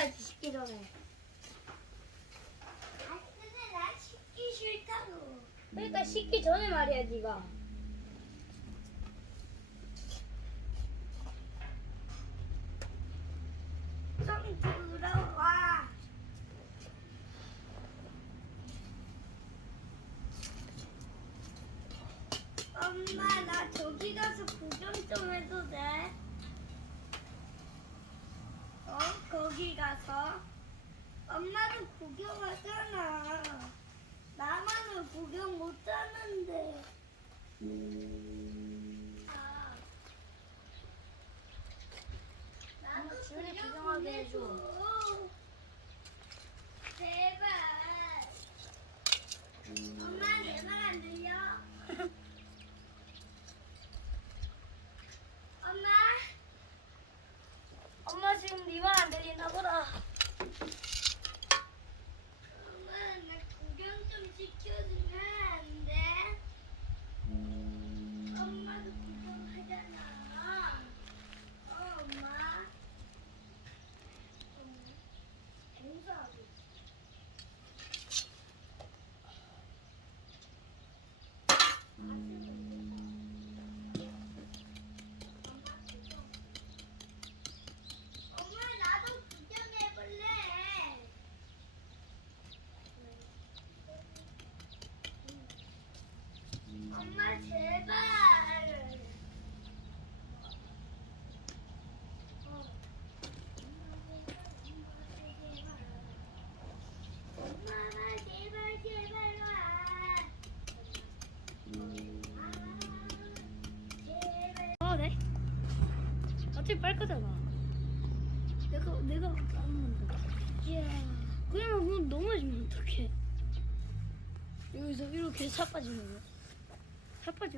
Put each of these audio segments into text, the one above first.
씻어야지 씻기 전에. 아, 근데 나 씻기 싫다고. 그러니까 씻기 전에 말이야 네가. 좀 들어와. 엄마, 나 저기 가서 구경 좀 해도 돼? 거기 가서. 엄마도 구경하잖아. 나만은 구경 못 하는데. 아. 나도 지훈이 구경 구경하게 해줘. 보내줘. 제발. 엄마, 내 말 안 들려? 엄마? 엄마 지금 네 말 안 들리나 보다. 엄마, 나 구경 좀 시켜주면 안 돼? 엄마도 구경하잖아. 엄마. 행사하고 있어. 엄마, 나도 구경해볼래. 엄마, 제발. 엄마, 제발, 제발 와. 제발. 네? 어차피 빨 거잖아. 내가 까는 건데. 그냥 그럼 넘어지면 어떡해? 여기서 이렇게 자빠지면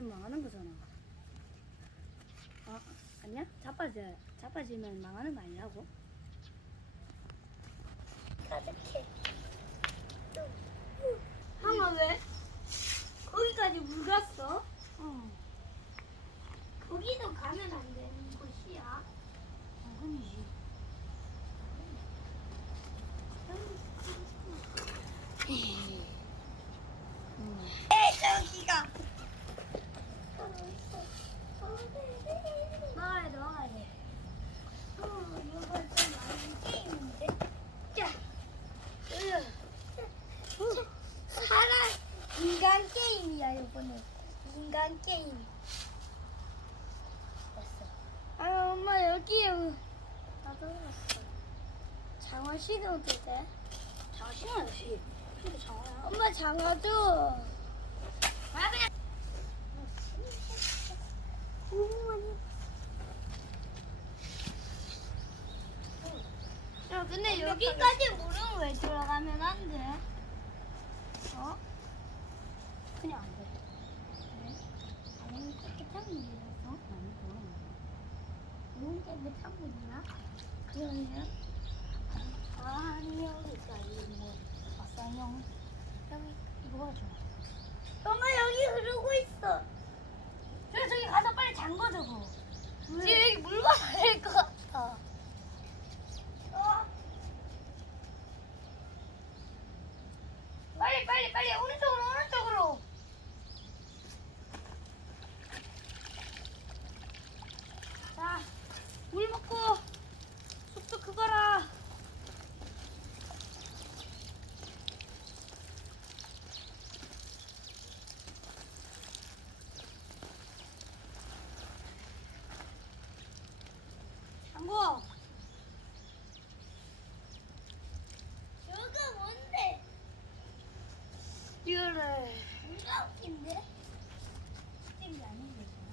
망하는 거잖아. 아 아니야? 자빠지면 망하는 거 아니라고? 가득해. 형아 왜? 거기까지 물 갔어? 거기도 가면 안 되는 곳이야. 당근이지. 저기가. 나가야 돼. 이거 좀 많은 게임인데. 사람 인간 게임이야 이번에. 인간 게임. 됐어. 아 엄마 여기에 나도 왔어. 장어 신어도 돼? 장어 신어야지. 근데 장어야. 엄마 장어도. 아 그냥. 야, 근데 여기까지 물은 왜 들어가면 안 돼? 어? 그냥 안 돼. 아니, 깨끗한 물이라서? 아니 그건 너무 깨끗한 물이야? 그러면? 아니 여기까지 뭐 왔어요. 여기 이거 가져. 엄마 여기 흐르고 있어. 그래 저기 가서 빨리 잠궈 저거. 지금 여기 물 받아야 될 것 같아. 빨리 오른쪽으로. 자, 물 먹고 쑥쑥 그거라. 잠궈. 저거 뭔데? 이거를. 뭔가 웃긴데? 땡이 아닌 거잖아.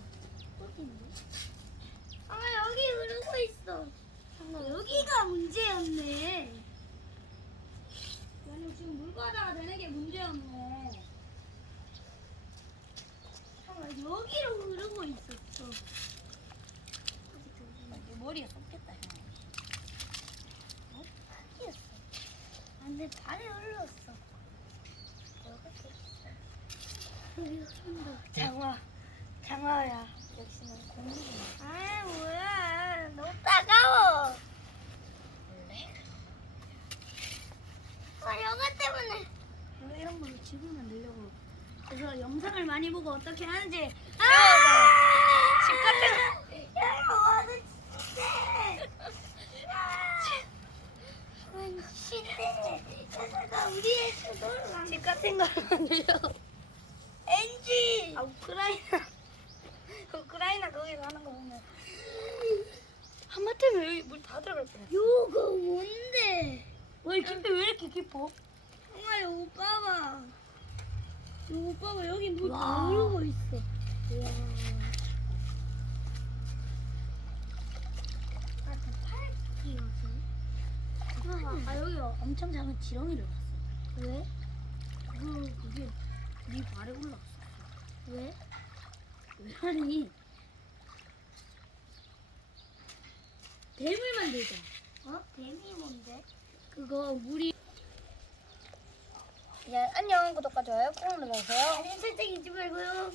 웃긴데? 엄마 여기 흐르고 있어. 여기가 문제였네. 나는 지금 물 받아가 되는 게 문제였네. 여기로 흐르고 있었어. 내 머리가 썩겠다, 형. 어? 아니었어. 아, 내 발에 흘렀어. 장화야. 역시는 공기. 아, 뭐야. 너무 따가워. 원래? 아빠 영화 때문에. 내가 이런 걸로 집을 만들려고. 그래서 영상을 많이 보고 어떻게 하는지 집 같은. 야, 영화는 시대. 시대가 우리의 수도를 집 같은 걸 만들려고. 엔지. 아 우크라이나 거기서 하는 거 보면 하마터면 여기 물 다 들어갈 뻔. 요거 뭔데? 왜 깊이 왜 이렇게 깊어? 정말 오빠가. 오빠가 여기 물 와. 다 흐르고 있어. 우와. 아 여기 엄청 작은 지렁이를 봤어. 왜? 그게 네 발에 올라왔어. 왜? 왜 하니? 댐을 만들자. 어? 뱀이 뭔데? 그거 물이. 네 안녕 구독과 좋아요 꾹 눌러주세요. 알림 설정 잊지 말고요.